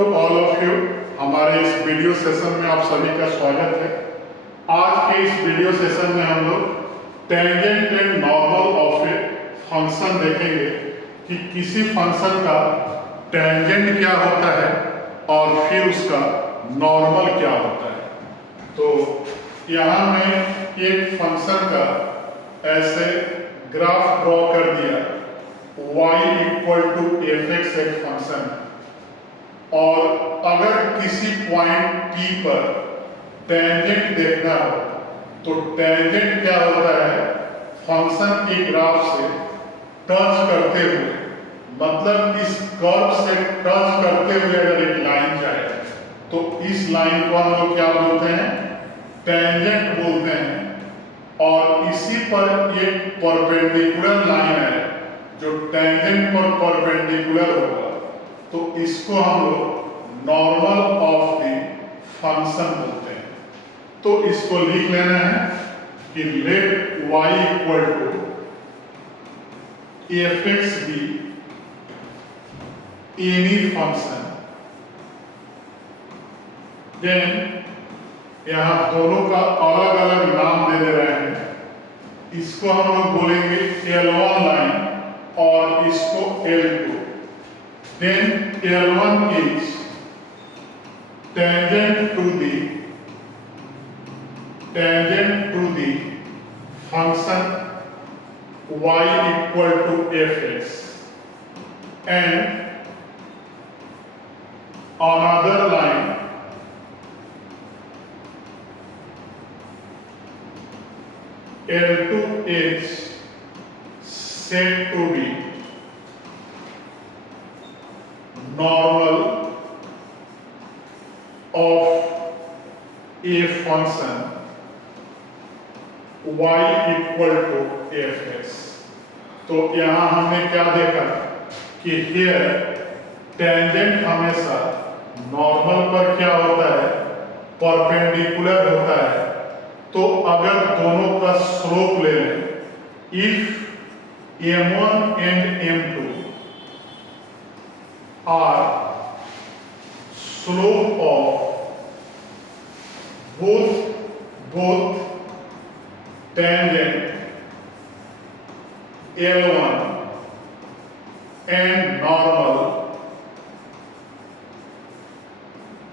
To all of you. हमारे इस video session में आप सभी का स्वागत है। आज के इस वीडियो सेशन में हम लोग tangent and normal of a function देखेंगे कि किसी फंक्शन का टेंजेंट क्या होता है और फिर उसका नॉर्मल क्या होता है। तो यहाँ मैं एक फंक्शन का ऐसे ग्राफ ड्रॉ कर दिया। y equal to F X एक फंक्शन है और अगर किसी पॉइंट p पर टेंजेंट देखना हो तो टेंजेंट क्या होता है, फंक्शन के ग्राफ से टच करते हुए, मतलब इस कर्व से टच करते हुए अगर एक लाइन जाए तो इस लाइन को हम लोग क्या बोलते हैं, टेंजेंट बोलते हैं। और इसी पर एक परपेंडिकुलर लाइन है जो टेंजेंट पर परपेंडिकुलर होगा, तो इसको हम लोग नॉर्मल ऑफ द फंक्शन बोलते हैं। तो इसको लिख लेना है कि let y equal to F X be any function, then यहां दोनों का अलग अलग नाम दे रहे हैं। इसको हम लोग बोलेंगे L1 लाइन और इसको L2। Then L1 is tangent to the function y equal to F X and another line L2 is said to be normal of a function y equal to fx। तो यहां हमने क्या देखा कि here tangent हमेशा normal पर क्या होता है, परपेंडिकुलर होता है। तो अगर दोनों का स्लोप ले लें, if m1 and m2 are slope of both tangent L1 and normal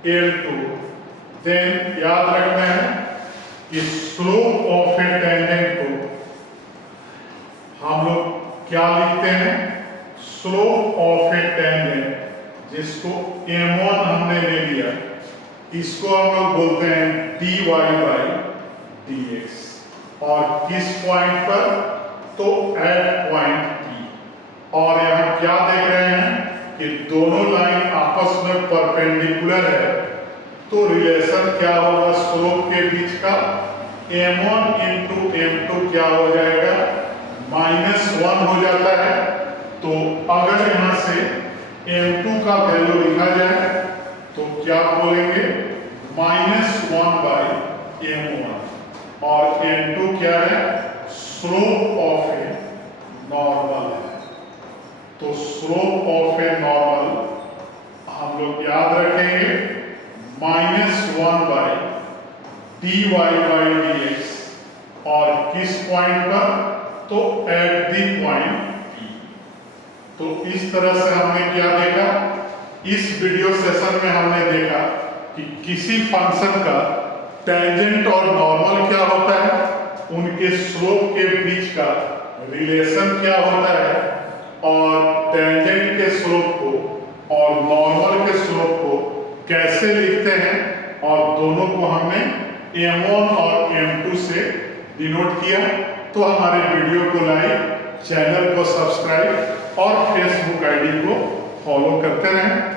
L2, then याद रखना है कि स्लोप ऑफ ए टेंजेंट को हम लोग क्या लिखते हैं, स्लोप ऑफ ए टेंजेंट जिसको m1 हमने ले लिया, इसको हम लोग बोलते हैं dy बाई dx। और किस पॉइंट पर, तो एट पॉइंट P। और यहाँ क्या देख रहे हैं कि दोनों लाइन आपस में परपेंडिकुलर है, तो रिलेशन क्या होगा स्लोप के बीच का, m1 इंटू m2 क्या हो जाएगा, -1 हो जाता है। तो अगर यहाँ से m2 का वैल्यू लिखा जाए तो क्या बोलेंगे, -1 बाई m1। और m2 क्या है, स्लोप ऑफ ए नॉर्मल है। तो स्लोप ऑफ ए नॉर्मल हम लोग याद रखेंगे -1 बाई dy बाई dx। और किस पॉइंट पर, तो एट दी पॉइंट P। तो इस तरह से हमने क्या देखा, इस वीडियो सेशन में हमने देखा कि किसी फंक्शन का टेंजेंट और नॉर्मल क्या होता है, उनके स्लोप के बीच का रिलेशन क्या होता है, और टेंजेंट के स्लोप को और नॉर्मल के स्लोप को कैसे लिखते हैं, और दोनों को हमने m1 और m2 से डिनोट किया। तो हमारे वीडियो को लाइक, चैनल को सब्सक्राइब और फेसबुक आईडी को फॉलो करते रहें।